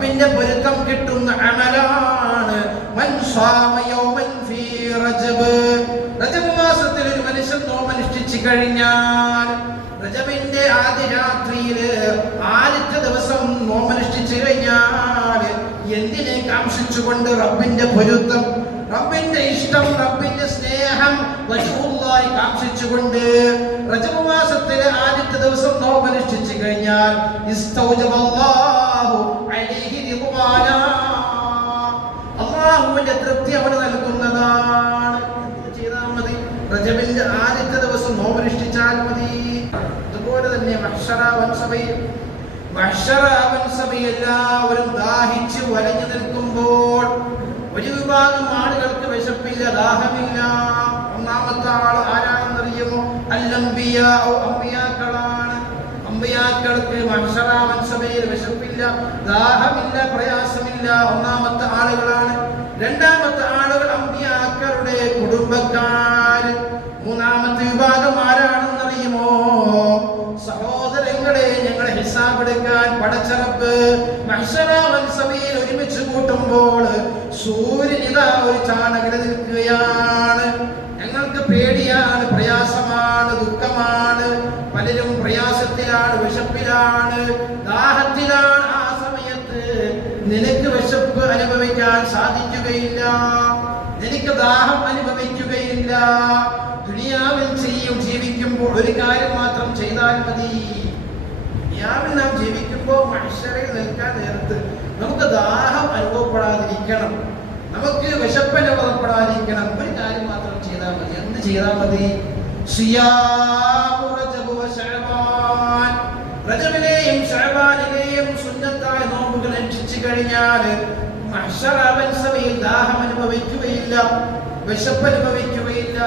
റബ്ബിന്റെ പൊരുത്തം കിട്ടുന്ന അമലാണ് മൻ സാമ യൗമൻ ഫീ റജബ്. റജബ് മാസത്തിൽ ഒരു മനുഷ്യൻ നോമ്പനുഷ്ഠിച്ചു കഴിഞ്ഞാൽ റജബിന്റെ ആദ്യ രാത്രിയില് ആദ്യത്തെ ദിവസം നോമ്പനുഷ്ഠിച്ചു കഴിഞ്ഞാൽ എന്തിനെ കാംക്ഷിച്ചുകൊണ്ട്? റബ്ബിന്റെ പൊരുത്തം, റബ്ബിന്റെ ഇഷ്ടം, റബ്ബിന്റെ സ്നേഹം വജ്ഹുല്ലാഹി കാംക്ഷിച്ചുകൊണ്ട് റജബ് മാസത്തിലെ ആദ്യത്തെ ദിവസം നോമ്പനുഷ്ഠിച്ചു കഴിഞ്ഞാൽ ഇസ്തൗജബല്ലാഹു അലൈഹി റിദ്വാന, അല്ലാഹുവിന്റെ തൃപ്തി അവന് നൽകുന്നതാണ്. എന്ത് ചെയ്താൽ മതി? റജബിന്റെ ആദ്യത്തെ ദിവസം നോമ്പനുഷ്ഠിച്ചാൽ മതി. അതുപോലെ തന്നെ മഹ്ശറ വൻ സഭയിൽ എല്ലാവരും ദാഹിച്ച് വലഞ്ഞു നിൽക്കുമ്പോൾ ഒരു വിഭാഗം ആളുകൾക്ക് വിശപ്പില്ല, ദാഹമില്ല. ഒന്നാമത്തെ ആൾ ആരാണെന്നറിയുമോ? അമ്പിയാക്കളാണ്. അമ്പിയാക്കൾക്ക് മഹ്ശറ വൻ സഭയിൽ വിശപ്പില്ല, ദാഹമില്ല, പ്രയാസമില്ല. ഒന്നാമത്തെ ആളുകളാണ്. രണ്ടാമത്തെ ആളുകൾ അമ്പിയാക്കളുടെ കുടുംബക്കാര്. മൂന്നാമത്തെ വിഭാഗം ആരാണെന്നറിയുമോ? സഹോദരങ്ങളെ, ഞങ്ങളെ ഹിസാബ് എടുക്കാൻ പടച്ച റബ്ബ് മഹ്ശറ വൻ സഭയിൽ ഒരുമിച്ച് കൂട്ടുമ്പോൾ സൂര്യൻ ഇതാ ഒരു ചാണകര നിൽക്കുകയാണ്. ഞങ്ങൾക്ക് പേടിയാണ്, പ്രയാസമാണ്, ദുഃഖമാണ്. പലരും പ്രയാസത്തിലാണ്, വിശപ്പിലാണ്, ദാഹത്തിലാണ്. ആ സമയത്ത് നിനക്ക് വിശപ്പ് അനുഭവിക്കാൻ സാധിക്കുകയില്ല, നിനക്ക് ദാഹം അനുഭവിക്കുകയില്ല. ദുനിയാവിൽ ജീവിക്കുമ്പോൾ ഒരു കാര്യം മാത്രം ചെയ്താൽ മതി. ദുനിയാവിൽ നാം ജീവിക്കുമ്പോൾ മഹ്ശറയിൽ നിൽക്കാൻ നേരത്ത് നമുക്ക് ദാഹം അനുഭവപ്പെടാതിരിക്കണം, നമുക്ക് വിശപ്പ് അനുഭവപ്പെടാതിരിക്കണം. ഒരു കാര്യം മാത്രം ചെയ്താൽ മതി. എന്ത് ചെയ്താൽ മതി? റജബിലെയും ശഅബാനിലെയും സുന്നത്തായ നോമ്പുകൾ അനുഷ്ഠിച്ചു കഴിഞ്ഞാൽ മഹ്ശറ വൻ സഭയിൽ ദാഹം അനുഭവിക്കുകയില്ല, വിശപ്പ് അനുഭവിക്കുകയില്ല.